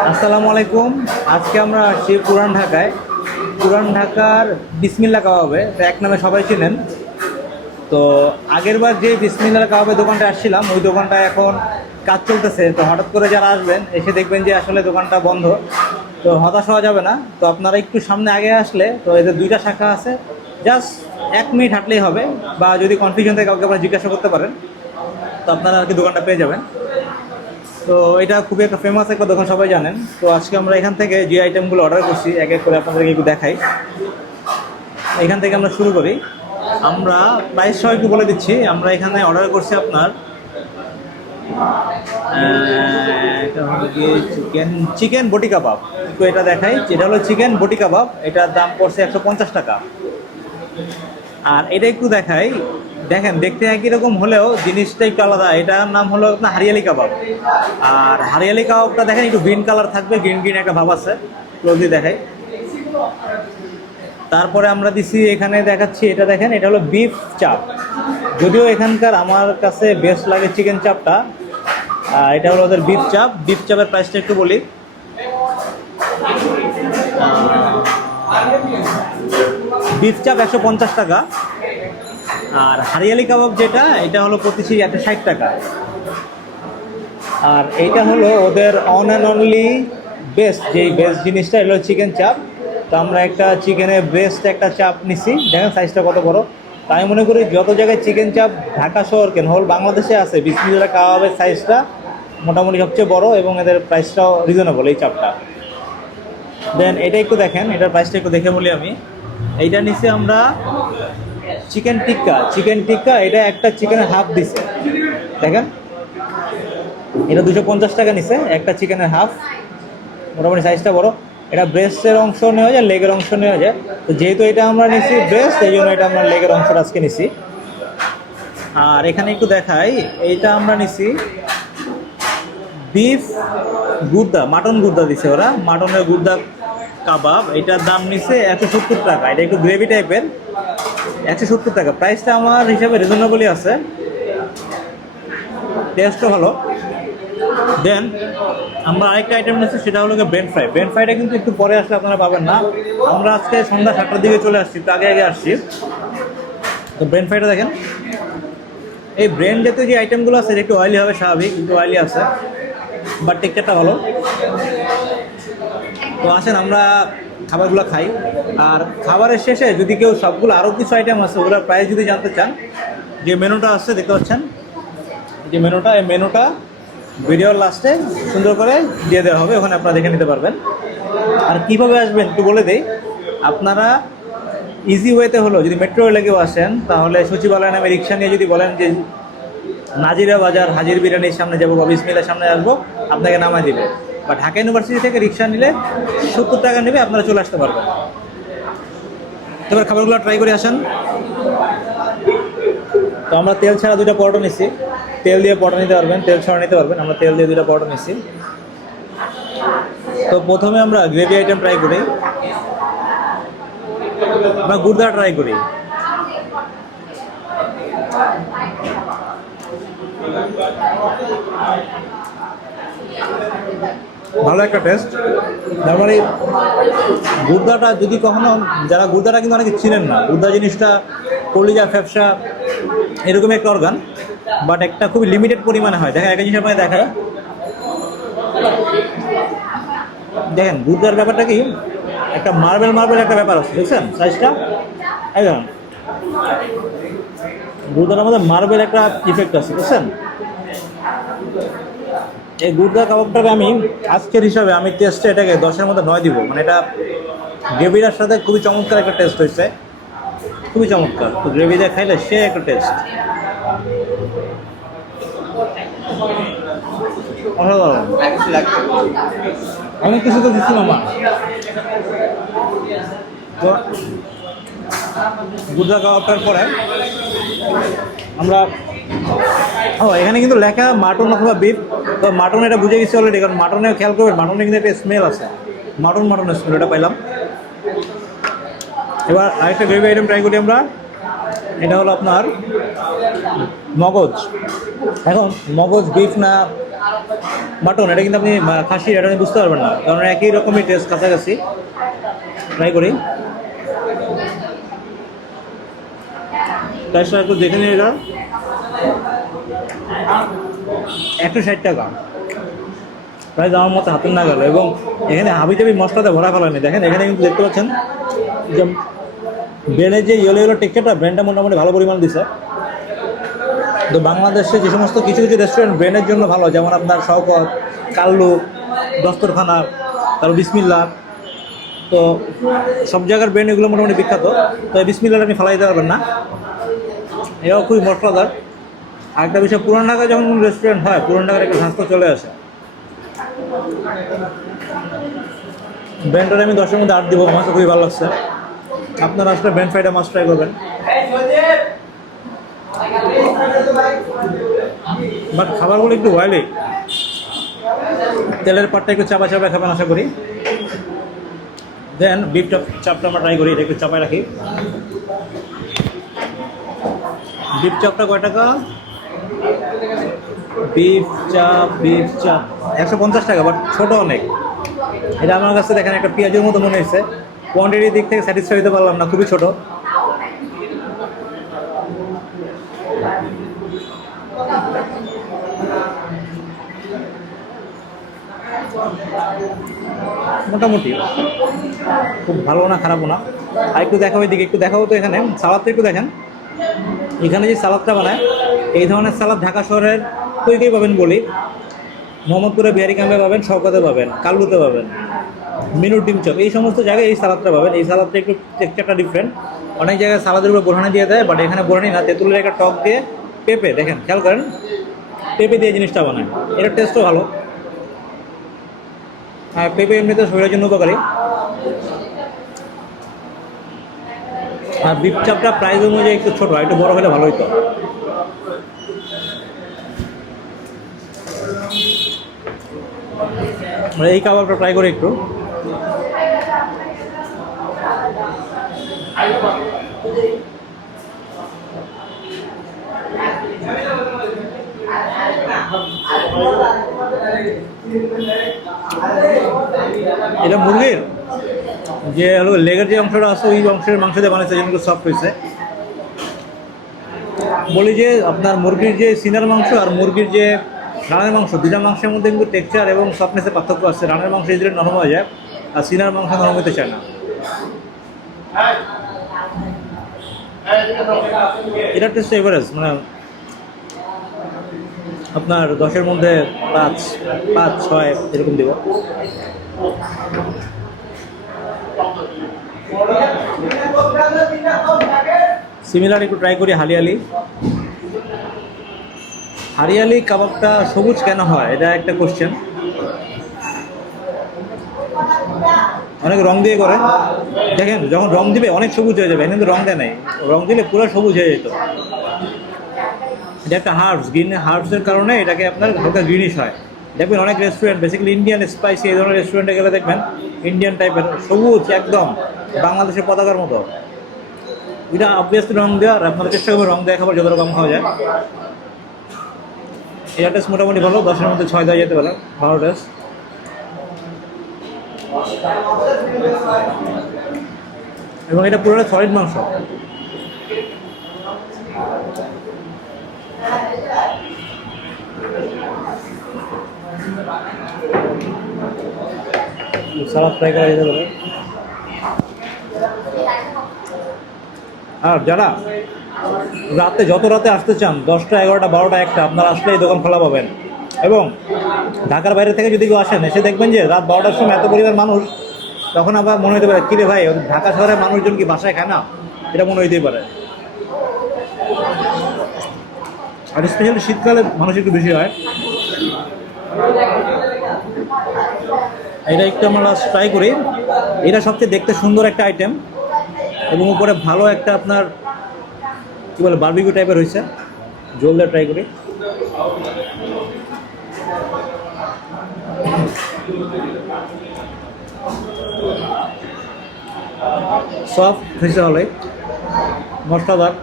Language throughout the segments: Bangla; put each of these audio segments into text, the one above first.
আসসালামু আলাইকুম। আজকে আমরা আসছি পুরান ঢাকায়। পুরান ঢাকার বিসমিল্লা কাবাবে তো এক নামে সবাই চিনেন। তো আগের বার যে বিসমিল্লা কাবাবে দোকানটা আসছিলাম, ওই দোকানটা এখন কাজ চলতেছে। তো হঠাৎ করে যারা আসবেন, এসে দেখবেন যে আসলে দোকানটা বন্ধ। তো হতাশ হওয়া যাবে না। তো আপনারা একটু সামনে আগে আসলে, তো এদের দুইটা শাখা আছে, জাস্ট এক মিনিট হাঁটলেই হবে, বা যদি কনফিউশন থাকে, কাউকে আপনারা জিজ্ঞাসা করতে পারেন। তো আপনারা আর কি দোকানটা পেয়ে যাবেন। তো এটা খুবই একটা ফেমাস একটা দোকান, সবাই জানেন। তো আজকে আমরা এখান থেকে যে আইটেমগুলো অর্ডার করছি, এক এক করে আপনাদেরকে একটু দেখাই। এখান থেকে আমরা শুরু করি। আমরা প্রাইস সহ একটু বলে দিচ্ছি। আমরা এখানে অর্ডার করছি আপনার এটা হলো চিকেন চিকেন বটি কাবাব। তো এটা দেখাই। এটা হলো চিকেন বটি কাবাব, এটার দাম পড়ছে একশো পঞ্চাশ টাকা। আর এটা একটু দেখাই। দেখেন, দেখতে একই রকম হলেও জিনিসটা একটু আলাদা। এটার নাম হলো আপনার হারিয়ালি কাবাব। আর হারিয়ালি কাবাবটা দেখেন, একটু গ্রিন কালার থাকবে গ্রিন গ্রিন একটা ভাব আছে। ক্লোজলি দেখাই। তারপরে আমরা দিছি, এখানে দেখাচ্ছি, এটা দেখেন, এটা হলো বিফ চাপ যদিও এখানকার আমার কাছে বেস্ট লাগে চিকেন চাপটা এটা হলো ওদের বিফ চাপ বিফ চাপের প্রাইসটা একটু বলি। বিফ চাপ একশো পঞ্চাশ টাকা। আর হারিয়ালি কাবাব যেটা, এটা হলো প্রতি সিজি একশো ষাট টাকা। আর এইটা হলো ওদের অন অ্যান্ড অনলি বেস্ট যেই বেস্ট জিনিসটা, এটা হলো চিকেন চাপ তো আমরা একটা চিকেনের বেস্ট একটা চাপ নিছি। দেখেন সাইজটা কত বড়। আমি মনে করি যত জায়গায় চিকেন চাপ ঢাকা শহর কেন হোল বাংলাদেশে আছে বিসমিল্লা কাবাবের সাইজটা মোটামুটি সবচেয়ে বড় এবং এদের প্রাইসটাও রিজনেবল এই চাপটা দেন এটা একটু দেখেন, এটার প্রাইসটা একটু দেখে বলি আমি। এইটা নিচে আমরা চিকেন টিক্কা। চিকেন টিক্কা, এটা একটা চিকেনের হাফ দিছে। দেখেন? এটা দুশো পঞ্চাশ টাকা নিছে, একটা চিকেনের হাফ। মোটামুটি সাইজটা বড়। এটা ব্রেস্টের অংশ নেওয়া যায় লেগের অংশ নেওয়া যায়। তো যেহেতু এটা আমরা নিছি ব্রেস্ট এই জন্য এটা আমরা লেগের অংশটা আজকে নিছি। আর এখানে একটু দেখাই, এইটা আমরা নিছি বিফ গুদ্দা মাটন গুদ্দা দিছে ওরা। মাটনের গুদ্দা কাবাব, এটার দাম নিছে একশো সত্তর টাকা। এটা একটু গ্রেভি টাইপের। একশো সত্তর টাকা। প্রাইসটা আমার হিসাবে রিজনেবলই আছে। টেস্টও ভালো। দেন আমরা আরেকটা আইটেম নিচ্ছি, সেটা হলো ব্রেন ফ্রাই ব্রেন ফ্রাইটা কিন্তু একটু পরে আসলে আপনারা পাবেন না। আমরা আজকে সন্ধ্যা সাতটার দিকে চলে আসছি তো আগে আগে আসছি। তো ব্রেন ফ্রাইটা দেখেন। এই ব্রেন যে আইটেমগুলো আছে একটু অয়েলি হবে, স্বাভাবিক কিন্তু অয়েলি আছে। বাট টেক্সচারটা ভালো। তো আসেন, আমরা খাবারগুলো খাই। আর খাবারের শেষে যদি কেউ সবগুলো আরও কিছু আইটেম আছে, ওগুলোর প্রাইস যদি জানতে চান, যে মেনুটা আছে দেখতে পাচ্ছেন? যে মেনুটা, এই মেনুটা ভিডিওর লাস্টে সুন্দর করে দিয়ে দেওয়া হবে, ওখানে আপনারা দেখে নিতে পারবেন। আর কীভাবে আসবেন একটু বলে দিই। আপনারা ইজি ওয়েতে হলো, যদি মেট্রো লেগেও আসেন, তাহলে সচিবালয় নামে রিক্সা নিয়ে যদি বলেন যে, নাজিরা বাজার হাজির বিরিয়ানির সামনে যাব বা বিসমিল্লার সামনে আসব আপনাকে নামায় দিবে। বা ঢাকা ইউনিভার্সিটি থেকে রিক্সা নিলে সত্তর টাকা নেবে, আপনারা চলে আসতে পারবেন। এবার খাবারগুলো ট্রাই করে আসেন। তো আমরা তেল ছাড়া দুইটা পরোটা নিচ্ছি তেল দিয়ে পরোটা নিতে পারবেন, তেল ছাড়া নিতে পারবেন, আমরা তেল দিয়ে দুইটা পরোটা নিচ্ছি তো প্রথমে আমরা গ্রেভি আইটেম ট্রাই করি। আমরা গুড়দা ট্রাই করি। ভালো একটা টেস্ট নর্মালি গুর্দাটা যদি কখনো, যারা গুর্দাটা কিন্তু অনেকে চিনেন না, গুর্দা জিনিসটা কলিজা, ফ্যাপসা, এরকম একটা অর্গান বাট একটা খুবই লিমিটেড পরিমাণে হয়। দেখেন, একটা জিনিস আপনাকে দেখায় দেখেন, গুর্দার ব্যাপারটা কি? একটা মার্বেল মার্বেল একটা ব্যাপার আছে, দেখছেন? সাইজটা একদম গুর্দার মধ্যে মার্বেল একটা ইফেক্ট আছে বুঝছেন এই গুর্দা কাবাবটাকে আমি আজকের হিসাবে আমি টেস্টে এটাকে দশের মধ্যে নয় দিব। মানে এটা গ্রেভিটার সাথে খুবই চমৎকার একটা টেস্ট হয়েছে। খুবই চমৎকার। তো গ্রেভি দিয়ে খাইলে সে একটা টেস্ট অনেক কিছু তো দিচ্ছি মামা তো গুর্দা কাবাবটার পরে আমরা ও, এখানে কিন্তু লেখা মাটন অথবা বিফ তো মাটন এটা বুঝে গেছি অলরেডি কারণ মাটনে খেয়াল করবেন মাটনে কিন্তু একটা স্মেল আছে। মাটন, মাটনের স্মেল এটা পাইলাম। এবার আরেকটা গ্রেভি আইটেম ট্রাই করি আমরা। এটা হলো আপনার মগজ। এখন মগজ বিফ না মাটন, এটা কিন্তু আপনি খাসি এটা বুঝতে পারবেন না। কারণ একই রকমই টেস্ট কাছাকাছি। ট্রাই করি। প্রাইসটা একটু দেখে নিয়ে এটা। একশো ষাট টাকা। প্রায় আমার মতো হাতের না গেল এবং এখানে হাবি জাবি মশলাতে ভরা ফেলানি। দেখেন, এখানে কিন্তু দেখতে পাচ্ছেন যে ব্রেনের যে ইয়েলো ইয়েলো টেক্সচারটা ব্র্যান্ডটা মোটামুটি ভালো পরিমাণ দিছে। তো বাংলাদেশে যে সমস্ত কিছু কিছু রেস্টুরেন্ট ব্রেনের জন্য ভালো, যেমন আপনার শওকত, কাল্লু, দস্তরখানা, তারপর বিসমিল্লা। তো সব জায়গার ব্রেন এগুলো মোটামুটি বিখ্যাত। তো বিসমিল্লাটা আপনি ফেলাই দিতে পারবেন না। এটাও খুবই মশলাদার। আরেকটা বিষয়, পুরান ঢাকায় যখন কোনো রেস্টুরেন্ট হয়, পুরান ঢাকার একটা স্বাস্থ্য চলে আসে। ব্র্যান্ডটা আমি দশের মধ্যে আট দিব, আমার তো খুবই ভালো লাগছে। আপনারা আসলে ব্র্যান্ড ফ্রাইডে মাছ ট্রাই করবেন। বাট খাবারগুলো একটু ওয়াইলি তেলের পাটটা একটু চাপা চাপা খাবেন, আশা করি। দেন বিফ চাপটা আমরা ট্রাই করি, এটা একটু চাপায় রাখি। বিফ চপটা কয় টাকা? বিফ চাপ বিফ চাপ। একশো পঞ্চাশ টাকা বাট ছোটো অনেক। এটা আমার কাছে দেখেন একটা পেঁয়াজের মতো মনে হয়েছে। কোয়ান্টিটির দিক থেকে স্যাটিসফাই হতে পারলাম না, খুবই ছোট। মোটামুটি। খুব ভালো না, খারাপও না। আর একটু দেখাও এদিকে, একটু দেখাও তো এখানে। সালাদটা একটু দেখেন। এখানে যে সালাদটা বানায় এই ধরনের সালাদ ঢাকা শহরের তৈরি পাবেন বলি। মোহাম্মদপুরে বিহারি ক্যাম্পে পাবেন, শওকতে পাবেন কালুতে পাবেন, মিনুর ডিম চপ। এই সমস্ত জায়গায় এই সালাদটা পাবেন। এই সালাদটা একটু টেক্সচারটা ডিফারেন্ট অনেক জায়গায় সালাদের উপর বোরহানি দিয়ে দেয় বাট এখানে বোরহানি না। তেঁতুলের একটা টক দিয়ে পেঁপে, দেখেন, খেয়াল করেন, পেঁপে দিয়ে জিনিসটা বানায়। এটার টেস্টও ভালো। হ্যাঁ পেঁপে এমনিতে শরীরের জন্য উপকারী। আর বিপ চাপটা প্রাইস অনুযায়ী একটু ছোটো একটু বড় হলে ভালো হতো আমরা এই কাবাবটা ট্রাই করি একটু। এটা মুরগির? যে হলো লেগের যে অংশটা আছে, ওই অংশের মাংস দিয়ে বানাইছে যেগুলো সফট হয়েছে। বলি যে আপনার মুরগির যে সিনার মাংস আর মুরগির যে রানের মাংস দুটা মাংসের মধ্যে কিন্তু টেক্সচার এবং সফটনেসের পার্থক্য আছে। রানের মাংস ইজিলি নরম হয়ে যায়, আর সিনার মাংস নরম হতে চায় না। এটার টেস্ট এভারেজ মানে আপনার দশের মধ্যে পাঁচ পাঁচ, ছয় এরকম দিব। সিমিলার একটু ট্রাই করি হালিয়ালি হারিয়ালি কাবাবটা সবুজ কেন হয়? এটা একটা কোশ্চেন অনেক রং দিয়ে করে। দেখেন, যখন রং দিবে অনেক সবুজ হয়ে যাবে, কিন্তু রং দেয় নাই। রং দিলে পুরো সবুজ হয়ে যেত। এটা একটা হার্বস গ্রিন হার্বসের কারণে এটাকে আপনার হালকা গ্রিনিশ হয়। দেখবেন অনেক রেস্টুরেন্ট বেসিক্যালি ইন্ডিয়ান স্পাইসি এই ধরনের রেস্টুরেন্টে গেলে দেখবেন ইন্ডিয়ান টাইপের সবুজ একদম বাংলাদেশের পতাকার মতো। এটা অবভিয়াসলি রং দেওয়া আর আপনারা চেষ্টা করবেন রং দেওয়া খাবার যত রকম খাওয়া যায়। এটা টেস্ট মোটামুটি ভালো, দশের মধ্যে ছয় দেওয়া যেতে পারে, ভালো টেস্ট এবং এটা পুরোটা সলিড মাংস। করা যেতে পারে। আর যারা রাতে যত রাতে আসতে চান, দশটা, এগারোটা, বারোটা, একটা, আপনারা আসলে এই দোকান খোলা পাবেন। এবং ঢাকার বাইরে থেকে যদি কেউ আসেন, এসে দেখবেন যে রাত বারোটার সময় এত পরিমাণ মানুষ, তখন আবার মনে হতে পারে কিরে ভাই, ঢাকা শহরের মানুষজন কি বাসায় খায় না? এটা মনে হইতেই পারে। আর স্পেশালি শীতকালে মানুষ একটু বেশি হয়। এটা একটু আমরা ট্রাই করি। এটা সবচেয়ে দেখতে সুন্দর একটা আইটেম এবং উপরে ভালো একটা আপনার কি বলে বারবিকিউ টাইপের হয়েছে। জল দিয়ে ট্রাই করি। সফট হয়েছে হলে মশলাদার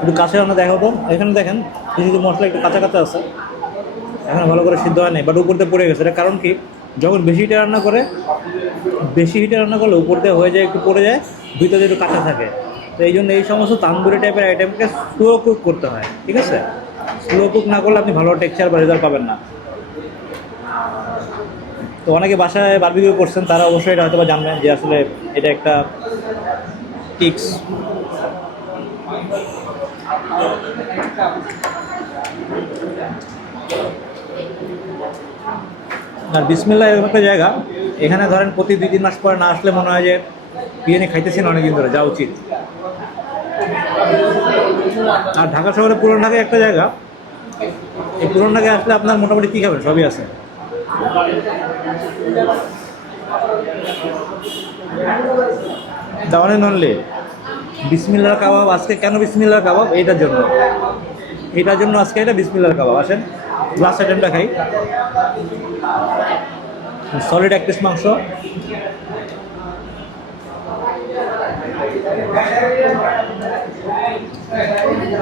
একটু কাছে রান্না দেখা হতো এখানে দেখেন কিছু মশলা একটু কাঁচা কাঁচা আছে। এখন ভালো করে সিদ্ধ হয় নাই বাট উপর দিয়ে পড়ে গেছে। এটা কারণ কি? যখন বেশি হিটে রান্না করে বেশি হিটে রান্না করলে উপর দিয়ে হয়ে যায়, একটু পড়ে যায়, ভিতরে একটু কাঁচা থাকে। তো এই জন্য এই সমস্ত তান্দুরি টাইপের আইটেমকে স্লো কুক করতে হয়, ঠিক আছে? স্লো কুক না করলে আপনি ভালো টেক্সচার বা রেজাল্ট পাবেন না। তো অনেকে বাসায় বারবিকিউ করছেন, তারা অবশ্যই এটা হয়তো জানবেন যে আসলে এটা একটা টিক্স আর বিসমিল্লা এরকম একটা জায়গা এখানে ধরেন প্রতি দুই, তিন মাস পরে না আসলে মনে হয় যে বিরিয়ানি খাইতেছেন অনেকদিন ধরে, যাওয়া উচিত। আর ঢাকা শহরে পুরনো ঢাকায় একটা জায়গা। এই পুরনো ঢাকায় আসলে আপনার মোটামুটি কী খাবেন? সবই আছে। দাওয়ানে ননলে, বিসমিল্লার কাবাব, আজকে কেন বিসমিল্লার কাবাব? এইটার জন্য। এটার জন্য আজকে এটা বিসমিল্লার কাবাব। আসেন লাস্ট আইটেমটা খাই। সলিড এক পিস মাংস।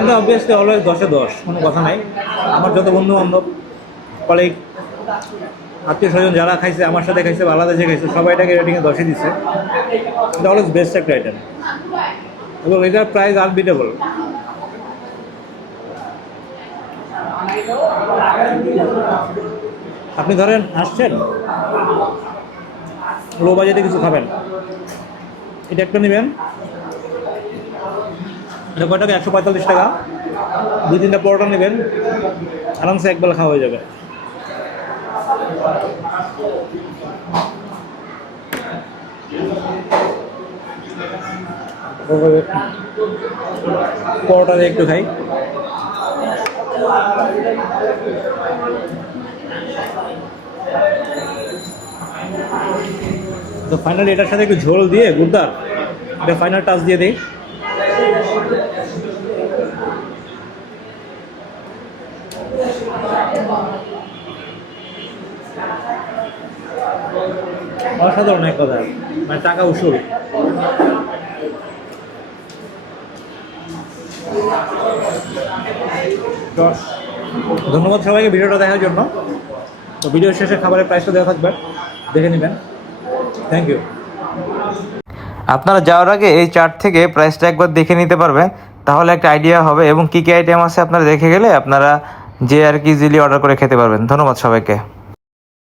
এটা অবভিয়াসলি অলওয়েজ দশে দশ, কোনো কথা নাই। আমার যত বন্ধু বান্ধব কলিগ আত্মীয় স্বজন যারা খাইছে, আমার সাথে খাইছে আলাদা বাংলাদেশে খাইছে, সবাই এটাকে রেটিংয়ে দশে দিচ্ছে এটা অলওয়েজ বেস্ট একটা আইটেম এবং এটার প্রাইস আনবিটেবল আপনি ধরেন আসছেন। লো বাজেটে কিছু খাবেন। এটা একটা নেবেন। কয় টাকা? একশো পঁয়তাল্লিশ টাকা। দুই তিনটা পরোটা নেবেন। আরামসে একবেলা খাওয়া হয়ে যাবে। পরোটা একটু খাই। তো ফাইনালি এটার সাথে একটু ঝোল দিয়ে গুড়দার এটা ফাইনাল টাচ দিয়ে দিই। অসাধারণ এক কথা মানে টাকা উসুল তো ধন্যবাদ সবাইকে ভিডিওটা দেখার জন্য। তো ভিডিও শেষে খাবারের প্রাইসটা দেওয়া থাকবে। দেখে নেবেন। থ্যাংক ইউ আপনারা যাওয়ার আগে এই চার্ট থেকে প্রাইসটা একবার দেখে নিতে পারবেন। তাহলে একটা আইডিয়া হবে এবং কী কী আইটেম আছে আপনারা দেখে গেলে আপনারা যে আর কি ইজিলি অর্ডার করে খেতে পারবেন। ধন্যবাদ সবাইকে।